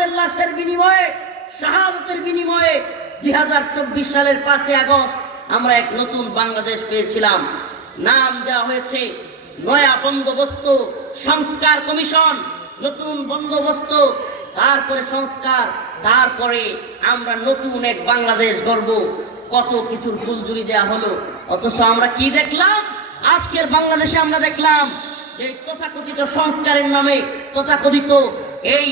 আমাদের লাশের বিনিময়ে, শাহাদাতের বিনিময়ে 2024 সালের 5 আগস্ট আমরা এক নতুন বাংলাদেশ পেয়েছিলাম। নাম দেওয়া হয়েছে নয়া বন্দোবস্ত সংস্কার কমিশন। নতুন বন্দোবস্ত, তারপরে সংস্কার, তারপরে আমরা নতুন এক বাংলাদেশ গড়ব। কত কিছুর ফুলঝুরি দেওয়া হলো, অথচ আমরা কি দেখলাম? আজকের বাংলাদেশে আমরা দেখলাম যে তথাকথিত সংস্কারের নামে, তথাকথিত এই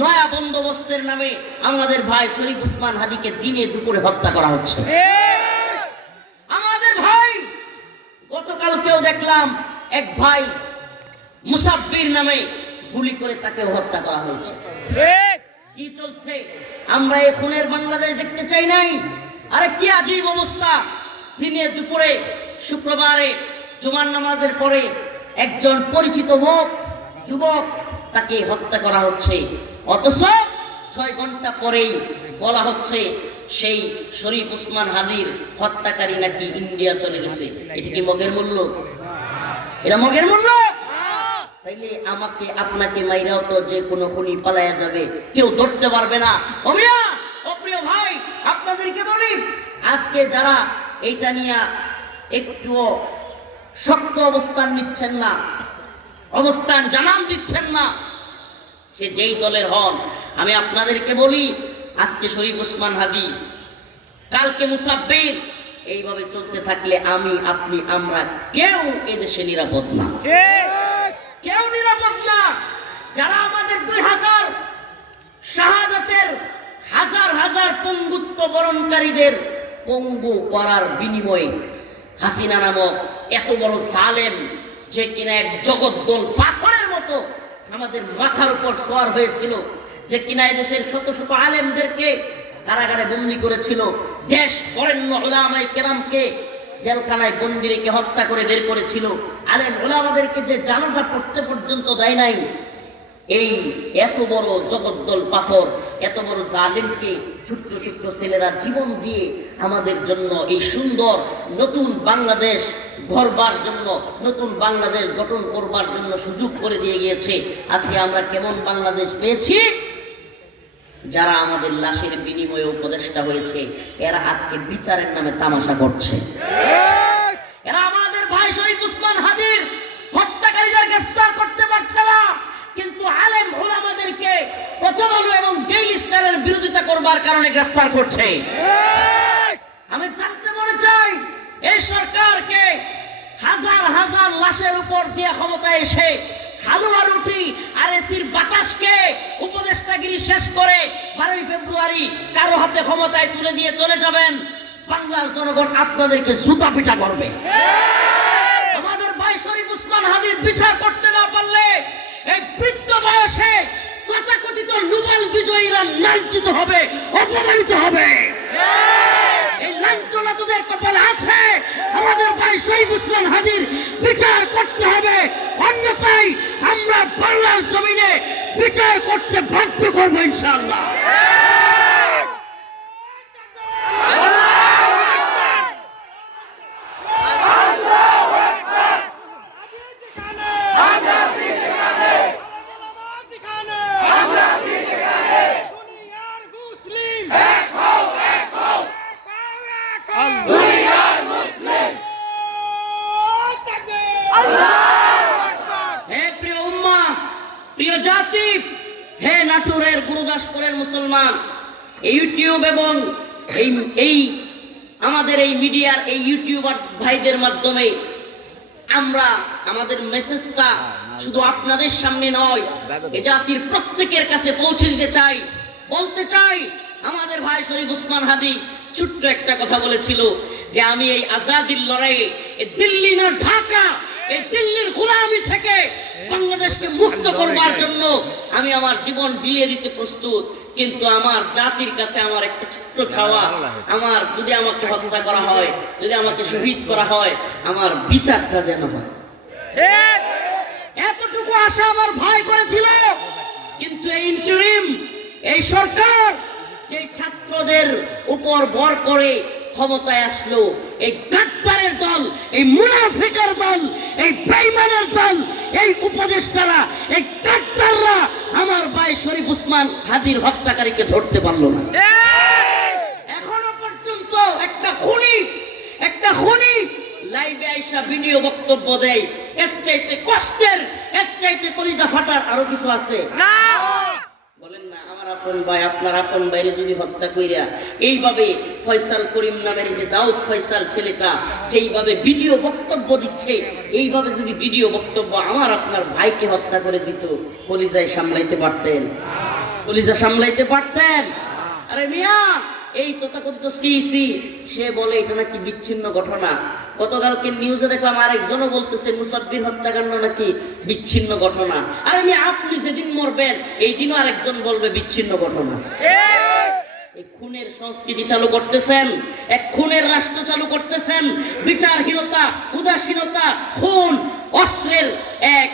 নয়া বন্দোবস্তের নামে আমাদের ভাই শরীফ ওসমান হাদীকে দিনে দুপুরে হত্যা করা হচ্ছে। আমাদের ভাই গতকালকেও দেখলাম এক ভাই মুসাব্বির নামে গুলি করে তাকেও হত্যা করা হয়েছে। কি চলছে? আমরা এই খুনের বাংলাদেশ দেখতে চাই নাই। আরে কি আজীব অবস্থা! দিনে দুপুরে শুক্রবারে জুমার নামাজের পরে একজন পরিচিত যুবক তাকে হত্যা করা হচ্ছে, অথচ 6 ঘন্টা পরেই বলা হচ্ছে সেই শরীফ ওসমান হাদীর হত্যাকারী নাকি ইন্ডিয়া চলে গেছে। এটা কি মগের মূল্য? এটা মগের মূল্য? তাইলে আমাকে আপনাকে মাইরাও তো যে কোনো খুনি পালায়া যাবে, কেউ ধরতে পারবে না। ওমিয়া, ও প্রিয় ভাই, আপনাদেরকে বলি, আজকে যারা এইটা নিয়ে একটুও শক্ত অবস্থান নিচ্ছেন না, অবস্থান জানান দিচ্ছেন না, সে যেই দলের হন, আমি আপনাদেরকে বলি, আজকে শরীফ ওসমান হাদী, কালকে মুসাব্বির, এইভাবে চলতে থাকলে আমি, আপনি, আমরা কেউ এদেশে নিরাপদ না। কেউ নিরাপদ না। যারা আমাদের 2000 শাহাদাতের হাজার হাজার পঙ্গুত্ব বরণকারীদের পঙ্গু করার বিনিময়ে হাসিনা নামক এত বড় জালেম, যে কিনা এক জগদ্দল পাথরের মতো আমাদের মাথার উপর সওয়ার হয়েছিল, যে কিনা এদেশের শত শত আলেমদেরকে কারাগারে বন্দী করেছিল, দেশ বরেণ্য উলামায়ে কেরামকে জেলখানায় বন্দী রেখে হত্যা করে বের করেছিল, আলেম উলামাদেরকে যে জানাজা পড়তে পর্যন্ত দেয় নাই, এই এত বড় জগদ্দল পাথর, এত বড় জালেমকে ছোট্ট ছোট্ট ছেলেরা জীবন দিয়ে আমাদের জন্য এই সুন্দর নতুন বাংলাদেশ গড়বার জন্য, নতুন বাংলাদেশ গঠন করবার জন্য সুযোগ করে দিয়ে গিয়েছে। আজকে আমরা কেমন বাংলাদেশ পেয়েছি? যারা আমাদের লাশের বিনিময়ে উপদেষ্টা হয়েছে, এরা আজকে বিচারের নামে তামাশা করছে। এরা আমাদের ভাই শরীফ ওসমান হাদীর হত্যাকারীদের গ্রেফতার করতে পারছে না, কিন্তু আলেম উলামাদেরকে প্রথম আলো এবং ডেইলি স্টারের বিরোধিতা করবার কারণে গ্রেফতার করছে। আমি জানতে মনে চাই, এই সরকারকে হাজার হাজার লাশের উপর দিয়ে ক্ষমতায় এসে হালুয়া রুটি আর এসির বাতাসকে উপদেষ্টাগিরি শেষ করে 12 ফেব্রুয়ারি কারো হাতে ক্ষমতায় তুলে দিয়ে চলে যাবেন, বাংলার জনগণ আপনাদেরকে জুতা পিটা করবে। আমাদের ভাই শরীফ ওসমান হাদীর বিচার করতে না পারলে এই বৃদ্ধ বয়সে তথাকথিত নোবেল বিজয়ীরা লাঞ্ছিত হবে, অপমানিত হবে। এই লাঞ্ছনা তোদের কপালে আছে। আমাদের ভাই শরীফ ওসমান হাদীর বিচার করতে হবে, অন্যথায় আমরা বাংলার জমিনে বিচার করতে বাধ্য করবো ইনশাআল্লাহ। প্রিয় জাতি, হে নাটোরের গুরুদাসপুরের মুসলমান, এই ইউটিউব এবং এই আমাদের এই মিডিয়ার এই ইউটিউবার ভাইদের মাধ্যমে আমরা আমাদের মেসেজটা শুধু আপনাদের সামনে নয়, এ জাতির প্রত্যেকের কাছে পৌঁছে দিতে চাই। বলতে চাই, আমাদের ভাই শরীফ ওসমান হাদী ছোট্ট একটা কথা বলেছিল যে আমি এই আজাদির লড়াইয়ে দিল্লি না ঢাকা, এই দিল্লির গোলামি থেকে বাংলাদেশকে মুক্ত করবার জন্য আমি আমার জীবন বিলিয়ে দিতে প্রস্তুত। কিন্তু আমার জাতির কাছে আমার একটা ছোট্ট চাওয়া, আমার যদি আমাকে হত্যা করা হয়, যদি আমাকে শহীদ করা হয়, আমার বিচারটা যেন হয়। এতটুকু আশা আমার ভাই করেছিল। কিন্তু এই ইন্টারিম, এই সরকার যে ছাত্রদের উপর ভর করে ক্ষমতায় আসলো, এই গাদ্দারের দল, এই মুনাফিকের দল, এই বেঈমানের দল, এই উপদেষ্টারা, এই ডাক্তাররা আমার ভাই শরীফ উসমান হাদির হত্যাকারীকে ধরতে পারলো না। এখনো পর্যন্ত একটা খুনি লাইভে আইসা ভিডিও বক্তব্য দেয়। এর চাইতে কষ্টের, এর চাইতে কলিজা ফাটার আরো কিছু আছে না? বলেন না, আমার আপন ভাই আপনার আপন ভাইরে যদি হত্যা কইরা এইভাবে ফয়সাল করিম নামের যে দাউদ ফয়সাল ছেলেটা যেইভাবে ভিডিও বক্তব্য দিচ্ছে, এইভাবে যদি ভিডিও বক্তব্য আমার আপনার ভাইকে হত্যা করে দিত, কলিজায় সামলাইতে পারতেন? কলিজা সামলাইতে পারতেন? আরে মিয়া, এই তথাকথিত সিসি সে বলে এটা নাকি বিচ্ছিন্ন ঘটনা। গতকালকে নিউজে দেখলাম আরেকজনও বলতেছে মুসাব্বির হত্যাকাণ্ড নাকি বিচ্ছিন্ন ঘটনা। আরে আমি আপনি যেদিন মরবেন এই দিনও আরেকজন বলবে বিচ্ছিন্ন ঘটনা। এই খুনের সংস্কৃতি চালু করতেছেন, এক খুনের রাষ্ট্র চালু করতেছেন। বিচারহীনতা, উদাসীনতা, খুন, অস্ত্রের এক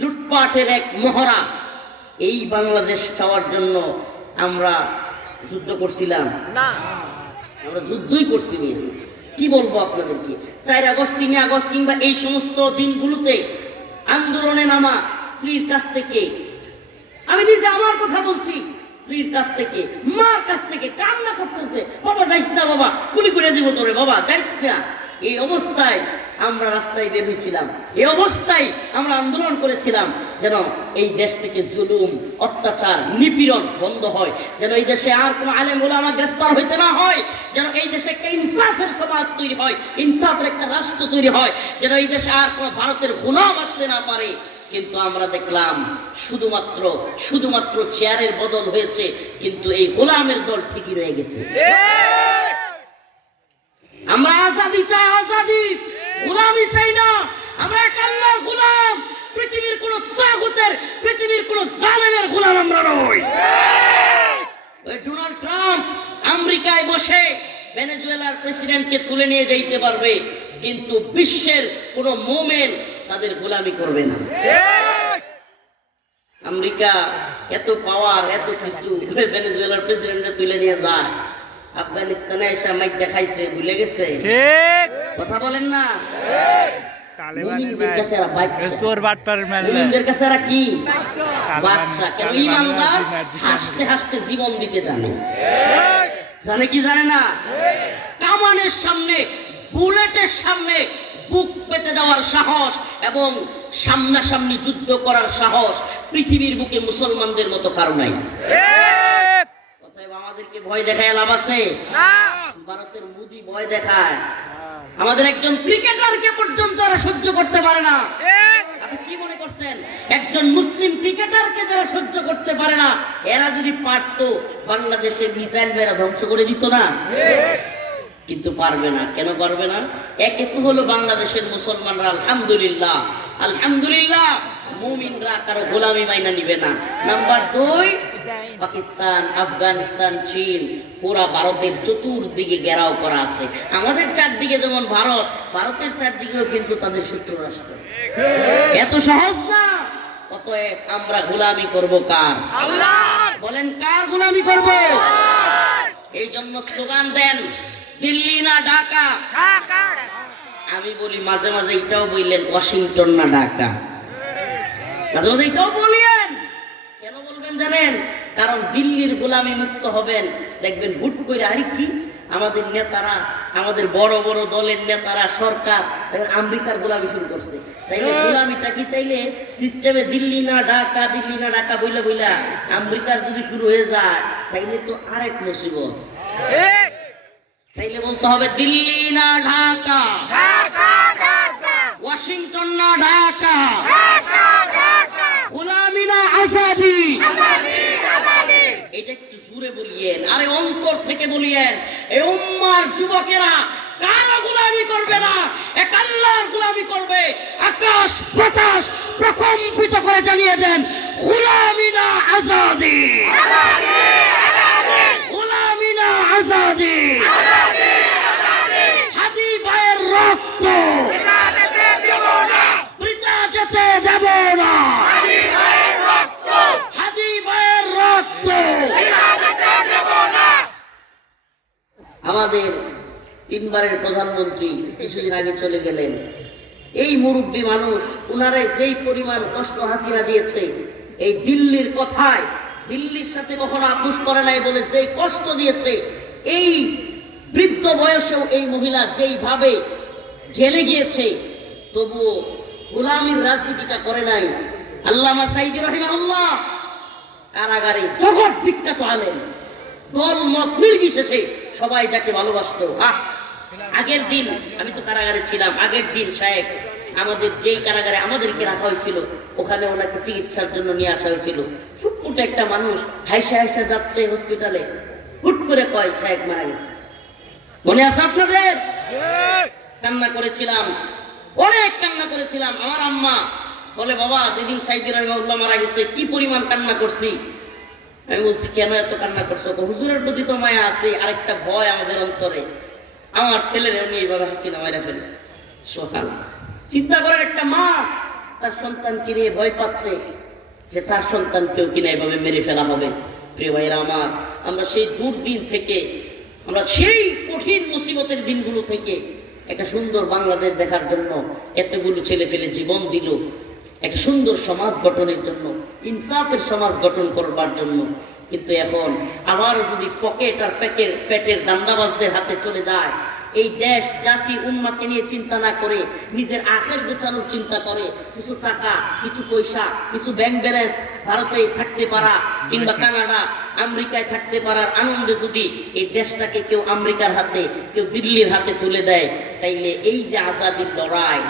লুটপাটের এক মহড়া। এই বাংলাদেশ চাওয়ার জন্য আমরা যুদ্ধ করছিলাম না, আমরা যুদ্ধই করছিনি। কি বলবো আপনাদেরকে, 4 আগস্ট 3 আগস্ট কিংবা এই সমস্ত দিনগুলোতে আন্দোলনে নামা স্ত্রীর কাছ থেকে, আমি নিজে আমার কথা বলছি, স্ত্রীর কাছ থেকে, মার কাছ থেকে কান্না করতেছে, বাবা যাইস না, বাবা গুলি করে দিব তোরে, বাবা যাইস না। এই অবস্থায় আমরা রাস্তায় বের হয়েছিলাম, এই অবস্থায় আমরা আন্দোলন করেছিলাম যেন এই দেশ থেকে জুলুম, অত্যাচার, নিপীড়ন বন্ধ হয়, যেন এই দেশে আর কোনো আলেম ওলামা গ্রেফতার হইতে না হয়, যেন এই দেশে একটা ইনসাফের সমাজ তৈরি হয়, ইনসাফের একটা রাষ্ট্র তৈরি হয়, যেন এই দেশে আর কোনো ভারতের গোলাম আসতে না পারে। কিন্তু আমরা দেখলাম শুধুমাত্র চেয়ারের বদল হয়েছে, কিন্তু এই গোলামের দল ঠিকই রয়ে গেছে। আমরা আজাদি চাই, আজাদি, গোলামি চাই না। আমরা এক আল্লাহর গোলাম, পৃথিবীর কোন তাগুতের, পৃথিবীর কোন জালেমের গোলাম আমরা নই। ওই ডোনাল্ড ট্রাম্প আমেরিকায় বসে ভেনেজুয়েলার প্রেসিডেন্টকে তুলে নিয়ে যাইতে পারবে, কিন্তু বিশ্বের কোন মোমেন তাদের গোলামি করবে না। আমেরিকা এত পাওয়ার, এত কিছু, ভেনেজুয়েলার প্রেসিডেন্টকে তুলে নিয়ে যায়। আফগানিস্তানে এসে মাইক দেখাইছে, ভুলে গেছে? কথা বলেন না। মুমিনদের কাছে এরা কি বাচ্চা? কেন ইমানদার হাসতে হাসতে জীবন দিতে জানে, জানে কি জানে না? কামানের সামনে, বুলেটের সামনে বুক পেতে দেওয়ার সাহস এবং সামনাসামনি যুদ্ধ করার সাহস পৃথিবীর বুকে মুসলমানদের মতো কারো নাই। আমাদেরকে ভয় দেখায় লাভ আছে? ভারতের মোদি ভয় দেখায়, আমাদের একজন ক্রিকেটারকে পর্যন্ত এরা সহ্য করতে পারে না। আপনি কি মনে করছেন একজন মুসলিম ক্রিকেটারকে যারা সহ্য করতে পারে না, এরা যদি পারতো বাংলাদেশের মিসাইল মেরা ধ্বংস করে দিত না? কিন্তু পারবে না। কেন পারবে না? একে তো হলো বাংলাদেশের মুসলমানরা আলহামদুলিল্লাহ, আলহামদুলিল্লাহ মুমিনরা কারো গোলামি মাইনা নিবে না। নাম্বার 2, পাকিস্তান, আফগানিস্তান, চীন, পুরা ভারতের চতুর্দিকে ঘেরাও করা আছে। আমাদের চারদিকে যেমন ভারত, ভারতের চারদিকেও কিন্তু তাদের শত্রু রাষ্ট্র। এত সহজ না। অতএব আমরা গোলামি করব কার? আল্লাহর। বলেন কার গোলামি করব? এই জন্য স্লোগান দেন, দিল্লি না ঢাকা। আমি বলি মাঝে মাঝে এটাও বললেন, ওয়াশিংটন না ঢাকা। মাঝে মাঝে এটাও বললেন। কেন বলবেন জানেন? কারণ দিল্লির গোলামি মুক্ত হবেন, দেখবেন হুট করে আরে কি আমাদের নেতারা, আমাদের বড় বড় দলের নেতারা, সরকার আমেরিকার গোলামি শুরু করছে। তাইলে গোলামিটা কি তাইলে সিস্টেমে দিল্লি না ঢাকা, দিল্লি না ঢাকা বইলা বইলা আমেরিকার যদি শুরু হয়ে যায় তাইলে তো আরেক মুসিবত। তাইলে বলতে হবে দিল্লি না ঢাকা, ওয়াশিংটন না ঢাকা, গোলামি না আজাদি। এটা একটু জোরে বলিয়েন, আরে অন্তর থেকে বলিয়েন। এই উম্মার যুবকেরা কারো গোলামি করবে না, এক আল্লাহর গোলামি করবে। আকাশ বাতাস প্রকম্পিত করে জানিয়ে দেন, গোলামি না আজাদি, গোলামি না আজাদি। হাদি ভাইয়ের রক্ত বৃথা যেতে দেব না, হাদি ভাইয়ের রক্ত। আমাদের 3বারের প্রধানমন্ত্রী কিছুদিন আগে চলে গেলেন, এই মুরব্বী মানুষ, উনারে যেই পরিমাণ কষ্ট হাসিনা দিয়েছে, এই দিল্লির কথায়, দিল্লির সাথে কখনো আপোষ করে নাই বলে যেই কষ্ট দিয়েছে, এই বৃদ্ধ বয়সেও এই মহিলা যেইভাবে জেলে গিয়েছে, তবুও গোলামীর রাজনীতিটা করে নাই। আল্লামা সাইদি রাহিমাহুল্লাহ কারাগারে জগৎ বিখ্যাত আলেম, দল মত নির্বিশেষে সবাই যাকে ভালোবাসতো। আগের দিন আমি তো কারাগারে ছিলাম, আগের দিন সাহেব আমাদের যেই কারাগারে আমাদেরকে রাখা হয়েছিল, ওখানে ওনাকে চিকিৎসার জন্য নিয়ে আসা হয়েছিল। ফুটফুট একটা মানুষ হাইসা হাইসা যাচ্ছে হসপিটালে, হুট করে কয় সাহেব মারা গেছে। মনে আছে আপনাদের? কান্না করেছিলাম, অনেক কান্না করেছিলাম। আমার আম্মা বলে, বাবা যেদিন সাইদি রাহিমাহুল্লাহ মারা গেছে কি পরিমাণ কান্না করছি। আমি বলছি, কেন এত কান্না করছো? হুজুরের প্রতি তো মায়া আছে, আরেকটা ভয় আমাদের অন্তরে। আমার ছেলের এমনি এইভাবে হাসিনা মারা ফেলে। সকাল চিন্তা করেন, একটা মা তার সন্তানকে নিয়ে ভয় পাচ্ছে যে তার সন্তানকেও কিনা এইভাবে মেরে ফেলা হবে। প্রিয় ভাইরা আমার, আমরা সেই দুর্দিন থেকে, আমরা সেই কঠিন মুসিবতের দিনগুলো থেকে একটা সুন্দর বাংলাদেশ দেখার জন্য এতগুলো ছেলে ফেলে জীবন দিল, একটা সুন্দর সমাজ গঠনের জন্য, ইনসাফের সমাজ গঠন করবার জন্য। কিন্তু এখন আবারও যদি পকেট আর পেটের দান্দাবাজদের হাতে চলে যায়, এই দেশ জাতি উম্মাকে নিয়ে চিন্তা না করে নিজের আখের গোছানোর চিন্তা করে, কিছু টাকা, কিছু পয়সা, কিছু ব্যাংক ব্যালেন্স, ভারতে থাকতে পারা কিংবা কানাডা আমেরিকায় থাকতে পারার আনন্দে যদি এই দেশটাকে কেউ আমেরিকার হাতে, কেউ দিল্লির হাতে তুলে দেয়, তাইলে এই যে আজাদির লড়াই,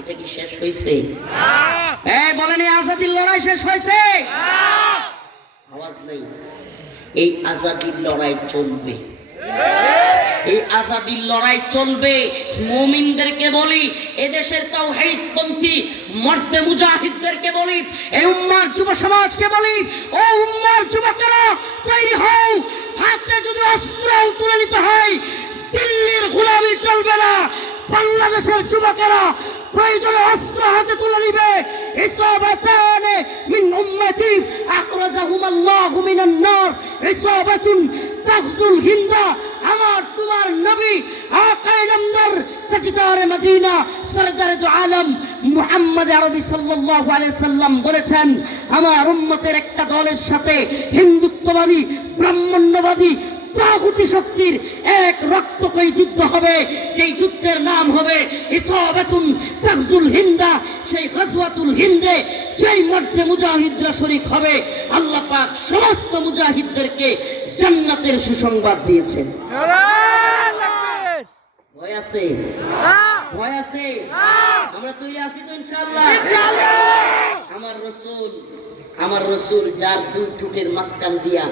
এটা কি শেষ হয়েছে? বলেন, এই আজাদির লড়াই শেষ হয়েছে? আওয়াজ নেই। এই আজাদির লড়াই চলবে, এই আজাদির লড়াই চলবে। মুমিনদেরকে বলি, এদেশের তাওহীদপন্থী মর্দে মুজাহিদদেরকে বলি, এই উম্মার যুব সমাজকে বলি, ও উম্মার যুবকেরা তৈরি হও। হাতে যদি অস্ত্র তুলে নিতে হয়, দিল্লির গোলামি চলবে না। বাংলাদেশের যুবকেরা প্রয়োজনে অস্ত্র হাতে তুলে নিবে। ইসাবাতান মিন উম্মতি আখরাজাহুমাল্লাহু মিনান নার, ইসাবাতুন তাগজুল হিন্দা। আমার তোমার নবী আকায়ে নামদার তাজদার মদিনা সরদার দু আলম মুহাম্মদ আরবি সাল্লাল্লাহু আলাইহি সাল্লাম বলেছেন, আমার উম্মতের একটা দলের সাথে হিন্দুত্ববাদী, ব্রাহ্মণ্যবাদী, তাগুতি শক্তির এক রক্তকয়ী যুদ্ধ হবে, যেই যুদ্ধের নাম হবে ইসাবাতুন তাগজুল হিন্দা। সেই গাজওয়াতুল হিন্দে যেই মর্দে মুজাহিদরা শরীক হবে, আল্লাহ পাক সমস্ত মুজাহিদদেরকে জান্নাতের সুসংবাদ দিয়েছেন। ভয় আছে? ভয় আছে? আমরা তৈরি আছি তো ইনশাআল্লাহ? আমার রসুল যার দুই ঠোঁটের মাঝখান দিয়া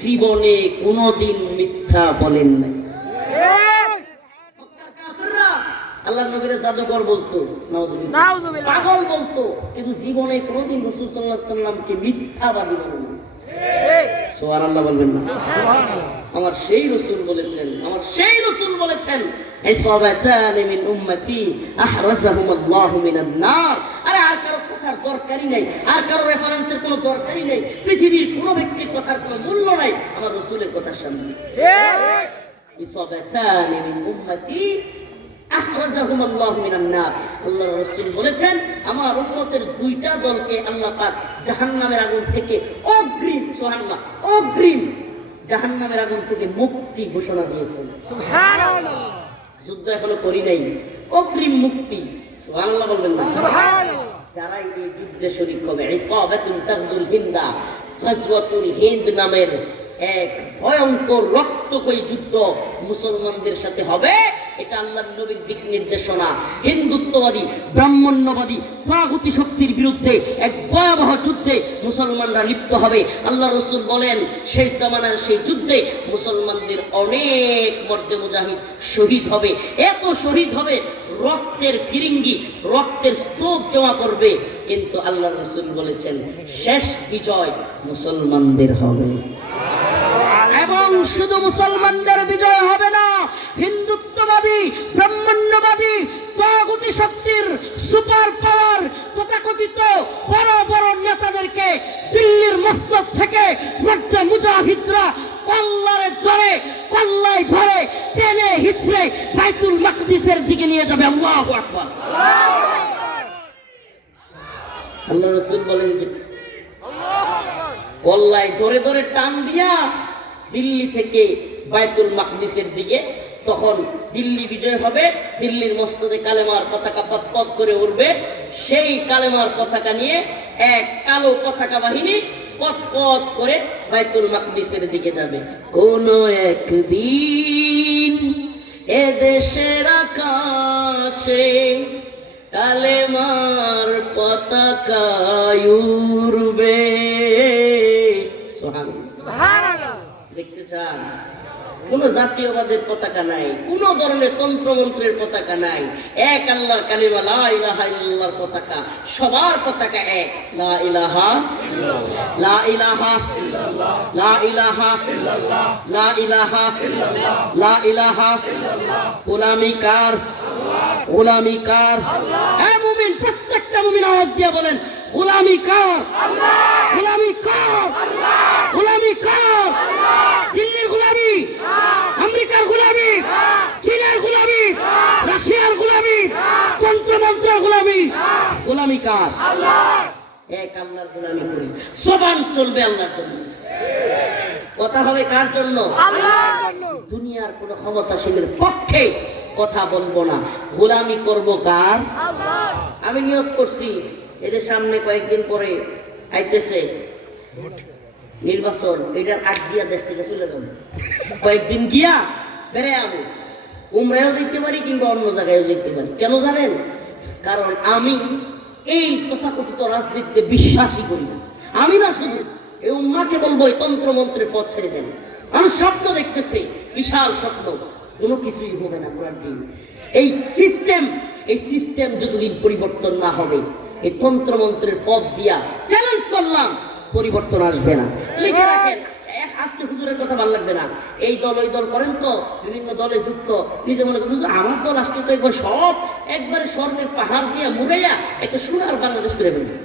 জীবনে কোনোদিন মিথ্যা বলেন নাই। আল্লাহ নবীর জাদুকর বলতো, পাগল বলতো, কিন্তু জীবনে কোনোদিন রাসূল সাল্লাল্লাহু আলাইহি সাল্লামকে মিথ্যাবাদী বলেন না। সুবহানাল্লাহ বলবেন না? আমার সেই রাসূল বলেছেন, আমার সেই রাসূল বলেছেন, ইসাবাতান মিন উম্মতি আহরাজাহুমুল্লাহু মিনান নার। আরে আর কারো কথার দরকারই নাই, আর কারো রেফারেন্সের কোনো দরকারই নাই। পৃথিবীর কোনো ব্যক্তির কথার কোনো মূল্য নাই আমার রাসূলের কথার সামনে। ঠিক। ইসাবাতান মিন উম্মতি আখরাজাহুমুল্লাহু মিনান নার। আল্লাহর রাসূল বলেছেন, আমার উম্মতের দুইটা দলকে আল্লাহ পাক জাহান্নামের আগুন থেকে অগ্রিম, সুবহানাল্লাহ, অগ্রিম জাহান্নামের আগুন থেকে মুক্তি ঘোষণা দিয়েছেন। সুবহানাল্লাহ। যুদ্ধ এখনো করি নাই, অগ্রিম মুক্তি। সুবহানাল্লাহ বলবেন না? সুবহানাল্লাহ। যারা এই যুদ্ধে শরীক হবে, ইসাবাতুন তাগজুল হিন্দা, গাজওয়াতুল হিন্দ নামের এক ভয়ঙ্কর রক্তকয়ী যুদ্ধ মুসলমানদের সাথে হবে, এটা আল্লাহর নবীর দিক নির্দেশনা। হিন্দুত্ববাদী, ব্রাহ্মণ্যবাদী, তাগুতি শক্তির বিরুদ্ধে এক ভয়াবহ যুদ্ধে মুসলমানরা লিপ্ত হবে। আল্লাহ রাসূল বলেন, শেষ জামানার সেই যুদ্ধে মুসলমানদের অনেক মর্দে মুজাহিদ শহীদ হবে। এত শহীদ হবে, রক্তের ফিরিঙ্গি, রক্তের স্তূপ জমা করবে। কিন্তু আল্লাহ রাসূল বলেছেন, শেষ বিজয় মুসলমানদের হবে। এবং শুধু মুসলমানদের বিজয় হবে না, হিন্দুত্ববাদী, ব্রাহ্মণ্যবাদী, তাগুতি শক্তির সুপার পাওয়ার তথাকথিত বড় বড় নেতাদেরকে দিল্লির মসনদ থেকে মর্দে মুজাহিদরা কল্লায় ধরে টেনে হিচড়ে বাইতুল মাকদিসের দিকে নিয়ে যাবে। আল্লাহু আকবার। আল্লাহ রাসূল বলেন যে কল্লায় ধরে ধরে টান দিয়া দিল্লি থেকে বাইতুল মাকদিসের দিকে, তখন দিল্লি বিজয় হবে, দিল্লির মস্তদে কালেমার পতাকা পথ করে উঠবে। সেই কালেমার পতাকা নিয়ে এক কালো পতাকা বাহিনী পথ করে বাইতুল মাকদিসের দিকে যাবে। কোন একদিন এ দেশের আকাশে কালেমার পতাকা উড়বে। সুবহানাল্লাহ। দেখতে চান? কোন জাতীয়বাদের পতাকা নাই, কোন ধরনের তন্ত্রমন্ত্রের পতাকা নাই, এক আল্লাহর কালিমা লা ইলাহা ইল্লাল্লাহর পতাকা, সবার পতাকা এক, লা ইলাহা ইল্লাল্লাহ, লা ইলাহা ইল্লাল্লাহ, লা ইলাহা ইল্লাল্লাহ, লা ইলাহা ইল্লাল্লাহ, লা ইলাহা ইল্লাল্লাহ। গোলামি কার? গোলামি কার? হে মুমিন, প্রত্যেকটা মুমিন আওয়াজ দিয়ে বলেন, গোলামি কার? আল্লাহ। গোলামি কার? আল্লাহ। গোলামি কার? আল্লাহ। দিল্লির গোলামি, আমেরিকার গোলামি, চীনের গোলামি, রাশিয়ার গোলামি, তন্ত্রমন্ত্রের গোলামি, গোলামি কার? আল্লাহ। এক আল্লাহর গোলামি করি, সবান চলবে আল্লাহর জন্য। কথা হবে কার জন্য? আল্লাহর জন্য। দুনিয়ার কোন ক্ষমতাশীলের পক্ষে কথা বলবো না, গোলামি করব কার? আল্লাহ। আমি নিয়োগ করছি, এদের সামনে কয়েকদিন পরে আইতেছে নির্বাচন, এটার আগ দিয়া দেশ থেকে চলে যাবো, কয়েকদিন গিয়া বেড়ে আমি উমরাও যেতে পারি কিংবা অন্য জায়গায়ও যেতে পারি। কেন জানেন? কারণ আমি এই তথাকথিত রাজনীতিতে বিশ্বাসই করি না। আমি না শুধু এই উম্মাকে বলবো এই তন্ত্রমন্ত্রের পথ ছেড়ে দেন। আমি স্বপ্ন দেখতেছি, বিশাল স্বপ্ন, কোনো কিছুই হবে না পুরার দিন। এই সিস্টেম যতদিন পরিবর্তন না হবে, এই তন্ত্রমন্ত্রের পথ দিয়া চ্যালেঞ্জ করলাম, পরিবর্তন আসবে না। লিখে রাখেন, আজকে হুজুরের কথা ভালো লাগবে না, এই দল ওই দল করেন তো, বিভিন্ন দলে যুক্ত, নিজে মনে করেন আমার দল আসতে তো একবার সব একবারে স্বর্ণের পাহাড় দিয়ে মুড়াইয়া একটা সোনার বাংলাদেশ করে ফেলছে।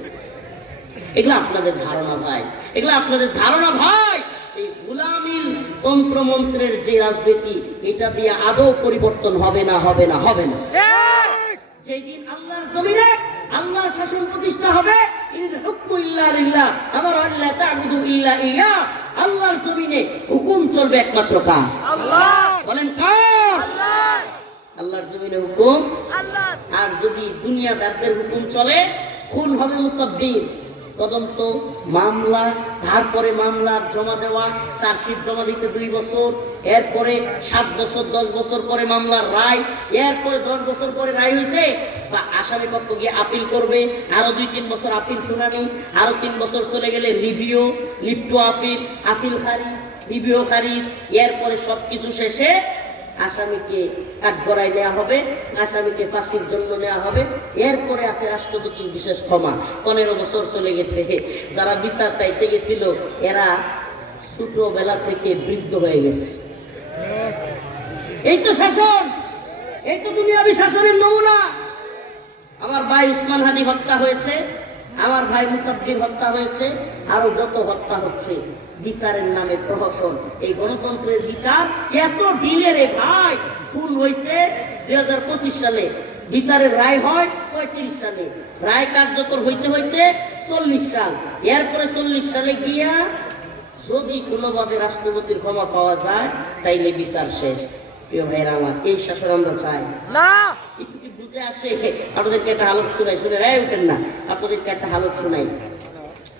এগুলো আপনাদের ধারণা ভাই, এগুলো আপনাদের ধারণা ভাই। এই গোলামির তন্ত্রমন্ত্রের যে রাজনীতি, এটা দিয়ে আদৌ পরিবর্তন হবে না, হবে না, হবে না। যেদিন আল্লাহর জমিনে আল্লাহর শাসন প্রতিষ্ঠা হবে, ইনিল হুকমু ইল্লা লিল্লাহ, আমার আল্লাহ তা'বুদু ইল্লা ইয়া, আল্লাহর জমিনে হুকুম চলবে একমাত্র কার? আল্লাহ। বলেন কার? আল্লাহ। আল্লাহর জমিনে হুকুম আল্লাহ। আর যদি দুনিয়াদারদের হুকুম চলে, খুন হবে মুসাব্বির, তদন্ত, মামলা, তারপরে মামলার জমা দেওয়া, চার্জশিট জমা দিতে 2 বছর, এরপরে 7 বছর 10 বছর পরে মামলার রায়, এরপরে 10 বছর পরে রায় হয়েছে বা আসামি পক্ষ গিয়ে আপিল করবে, আরো 2-3 বছর আপিল শুনানি, আরো 3 বছর চলে গেলে রিভিউ, লিপ্ট আপিল, আপিল খারিজ, রিভিউ খারিজ, এরপরে সবকিছু শেষে আসামিকে কাঠগড়ায় নেওয়া হবে, আসামিকে ফাঁসির জন্য নেওয়া হবে। এরপরে আছে রাষ্ট্রপতির বিশেষ ক্ষমা। 15 বছর চলে গেছে, যারা বিচার চাইতে গেছিল এরা ছোটবেলা থেকে বৃদ্ধ হয়ে গেছে। এই তো শাসন, এই তো দুনিয়াবি শাসনের নমুনা। আমার ভাই উসমান হাদি হত্যা হয়েছে, আমার ভাই মুসাব্বির হত্যা হয়েছে, আরো যত হত্যা হচ্ছে, বিচারের নামে প্রহসন। এই গণতন্ত্রের বিচার এত ডিলে রে ভাই। খুন হয়েছে 2025 সালে, বিচারের রায় হয় 35 সালে, রায় কার্যকর হইতে হইতে 40 সাল, এরপরে 40 সালে গিয়া যদি কোনোভাবে রাষ্ট্রপতির ক্ষমা পাওয়া যায় তাইলে বিচার শেষ। প্রিয় ভাইরা আমার, এই শাসন আমরা চাই না। একটু কি বুঝে আসে? আপনাদেরকে একটা হালত শোনাই, শুনে রায় উঠেন না, আপনাদেরকে একটা হালত শোনাই।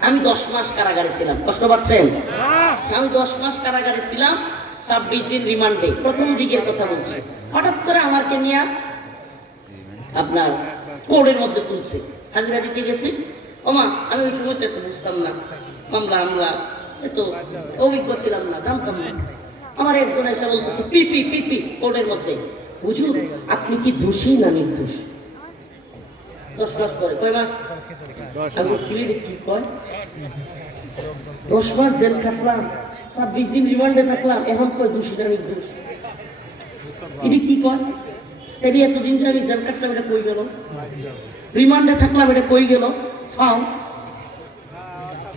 আমি 10 মাস কারাগারে ছিলাম, কষ্ট পাচ্ছেন? আমি 10 মাস কারাগারে ছিলাম, 26 দিন রিমান্ডে। প্রথম দিকের কথা বলছি। হঠাৎ করে আমাকে নিয়ে আপনার কোর্টের মধ্যে তুলছে, হাজিরা দিতে গেছি। ওমা, আমি ওই সময় তো একটু বুঝতাম না, মামলা এত অভিজ্ঞ ছিলাম না, জানতাম না। আমার একজন এসে বলতেছে পিপি কোর্টের মধ্যে, হুজুর আপনি কি দোষী না নির্দোষ? 10 মাস পরে, কয় মাস? আমি কি কয় 10 মাস জেল খাটলাম, 26 দিন রিমান্ডে থাকলাম, এখন কয় দোষী না নির্দোষ? এটা কি কয়? তাই এতদিন যে আমি জেল কাটলাম এটা কই গেল? রিমান্ডে থাকলাম এটা কই গেল?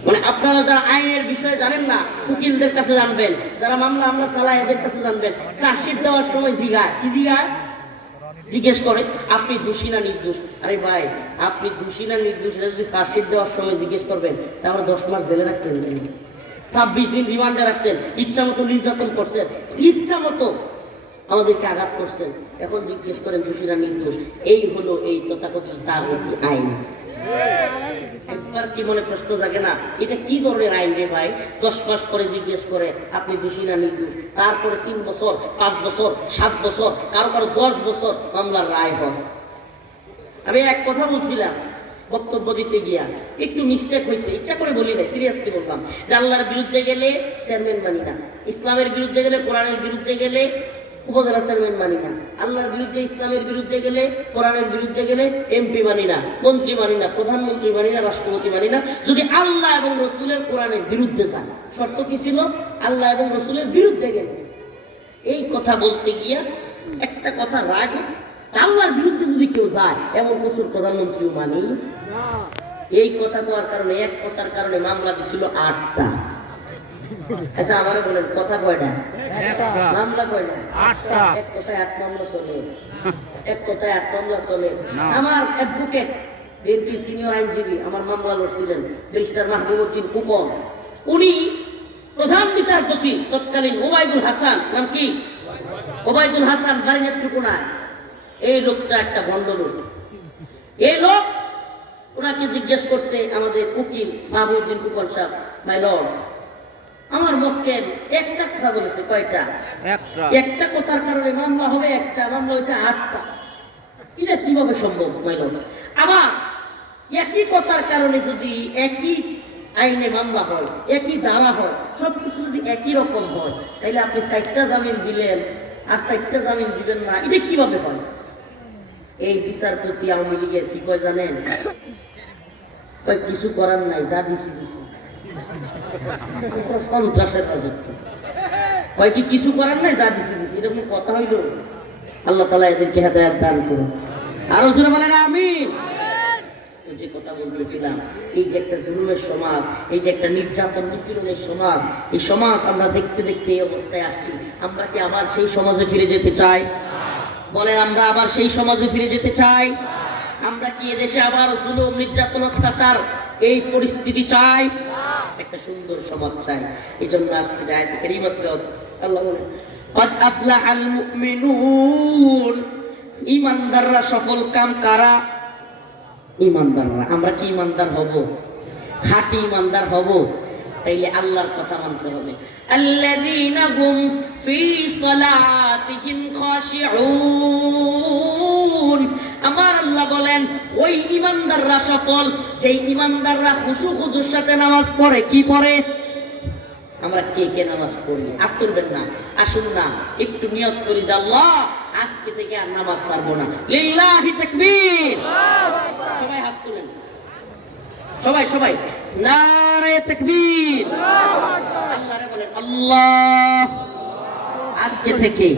মানে আপনারা যারা আইনের বিষয়ে জানেন না, উকিলদের কাছে জানবেন, যারা মামলা আমরা চালাই এদের কাছে জানবেন। চার্জশিট দেওয়ার সময় জিগায়, কি জিগায়? জিজ্ঞেস করে আপনি দোষী না নির্দোষ। আরে ভাই, আপনি দোষী না নির্দোষ এটা যদি চার্জশিট দেওয়ার সময় জিজ্ঞেস করবেন তাহলে 10 মাস জেলে রাখতেন, 26 দিন রিমান্ডে রাখছেন, ইচ্ছা মতো নির্যাতন করছেন, ইচ্ছা মতো আমাদেরকে আঘাত করছেন, এখন জিজ্ঞেস করেন দোষী না নির্দোষ। এই হলো এই তথাকথিত তাগুতি আইন। একবার কি মনে প্রশ্ন জাগে না, এটা কি ধরনের আইন রে ভাই? 10 মাস পরে জিজ্ঞেস করে আপনি দোষী না নির্দোষ, তারপরে 3 বছর, 5 বছর, 7 বছর, কারো কারো 10 বছর মামলার রায় হয়। আমি এক কথা বলছিলাম বক্তব্য দিতে গিয়া, একটু মিস্টেক হয়েছে, ইচ্ছা করে বলি না, সিরিয়াসলি বললাম যে আল্লাহর বিরুদ্ধে গেলে চেয়ারম্যান মানি না, ইসলামের বিরুদ্ধে গেলে, কোরআনের বিরুদ্ধে গেলে উপজেলা চেয়ারম্যান মানি না, আল্লাহর বিরুদ্ধে, ইসলামের বিরুদ্ধে গেলে, কোরআনের বিরুদ্ধে গেলে এমপি মানি না, মন্ত্রী মানি না, প্রধানমন্ত্রী মানি না, রাষ্ট্রপতি মানি না, যদি আল্লাহ এবং রসুলের কোরআনের বিরুদ্ধে যান। শর্ত কি ছিল? আল্লাহ এবং রসুলের বিরুদ্ধে গেলে। এই কথা বলতে গিয়া একটা কথা রাগে, আল্লাহর বিরুদ্ধে যদি কেউ যায় এমন প্রচুর প্রধানমন্ত্রীও মানি। এই কথা কওয়ার কারণে, এক কথার কারণে মামলা দিছিল 8টা। আচ্ছা আমার বলেন কথা কয়টা? মামলা কয়টা? 8টা। এক কথায় 8 মামলা চলে, এক কথায় 8 মামলা চলে। আমার অ্যাডভোকেট, বিএনপি সিনিয়র আইনজীবী, আমার মামলা লড়ছিলেন ব্যারিস্টার মাহবুব উদ্দিন কুপন। উনি প্রধান বিচারপতি তৎকালীন ওবায়দুল হাসান, নাম কি? ওবায়দুল হাসান, বাড়ি নেত্রকোনায়। এই লোকটা একটা ভণ্ড লোক। এই লোক ওনাকে জিজ্ঞেস করছে আমাদের উকিল মাহবুব উদ্দিন কুপন সাহেব, মাই লর্ড, আমার মক্কেল একটা কথা বলেছে। কয়টা? একটা কথার কারণে মামলা হবে একটা, মামলা হয়েছে 8টা। এটা কিভাবে সম্ভব মাই লর্ড? আবার একই কথার কারণে যদি একই আইনে মামলা হয়, একই ধারা হয়, সবকিছু যদি একই রকম হয়, তাহলে আপনি 4টা জামিন দিলেন আর 4টা জামিন দিবেন না, এটা কিভাবে হয়? এই বিচারপতি আওয়ামী লীগের কি কয় জানেন? কয় কিছু করার নাই, যা দিছি দিছি। সন্ত্রাসের রাজত্ব। কয় কি কিছু করার নাই, যা দিছি দিছি, এরকম কথা হইল? আল্লাহ তাআলা এদেরকে হেদায়েত দান করুন। আরো জোরে বলেন আমিন। যে কথা বলতেছিলাম, এই যে একটা জুলুমের সমাজ, এই যে একটা নির্যাতন নিপীড়নের সমাজ, এই সমাজ আমরা দেখতে দেখতে এই অবস্থায় আসছি। আমরা কি আবার সেই সমাজে ফিরে যেতে চাই? বলেন, আমরা আবার সেই সমাজে ফিরে যেতে চাই? আমরা কি এদেশে আবার জুলুম, নির্যাতন, অত্যাচার এই পরিস্থিতি চাই? একটা সুন্দর সমাজ চাই। এই জন্য আজকে আয়াত কারীমা আল্লাহ বলেন, قد أفلح المؤمنون, ঈমানদাররা সফল কাম কারা? ঈমানদাররা। আমরা কি ঈমানদার হব? খাঁটি ঈমানদার হব? তাইলে আল্লাহর কথা মানতে হবে। আল্লাযীনা হুম ফী সালাতিহিম খাশিউন, আমার আল্লাহ বলেন ওই ঈমানদাররা সফল যেই ঈমানদাররা খুশু খুজুর সাথে নামাজ পড়ে। কি পড়ে? আমরা কে কে নামাজ পড়ি? হাত তুলবেন না, আসুন না একটু নিয়ত করি যে আল্লাহ আজকে থেকে আর নামাজ ছাড়বো না। লিল্লাহি তাকবীর। সবাই হাত তুলেন, সবাই সবাই নারে তাকবীর। আল্লাহরে বলেন আল্লাহ আজকে থেকে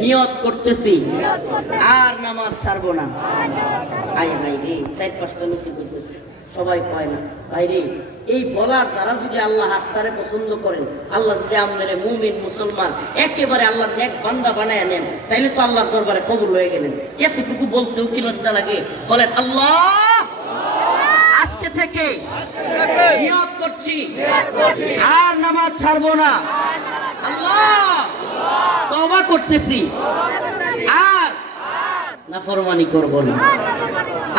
নিয়ত করতেছি আর নামাজ ছাড়বো না। আয় ভাই রে, 4-5টা লোক কইতেছে, সবাই কয় না ভাই রে। এই বলার দ্বারা যদি আল্লাহ আপনারে পছন্দ করেন, আল্লাহ যদি আমাদের মুমিন মুসলমান একেবারে আল্লাহর নেক বান্দা বানায় নেন, তাইলে তো আল্লাহর দরবারে কবুল হয়ে গেলেন। এতটুকু বলতেও কি লজ্জা লাগে? বলেন আল্লাহ আজকে থেকে নিয়ত করছি আর নামাজ ছাড়বো না। আল্লাহ তওবা করতেছি আর নাফরমানি করব না।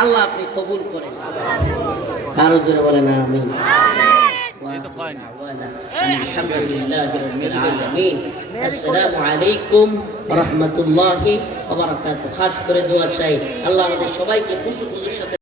আল্লাহ আপনি কবুল করেন। আরো জোরে বলেন আমিন। আলহামদুলিল্লাহি রাব্বিল আলামিন। আসসালামু আলাইকুম ওয়া রাহমাতুল্লাহি ওয়া বারাকাতুহু। খাস করে দোয়া চাই আল্লাহ আমাদের সবাইকে খুশু খুশুর সাথে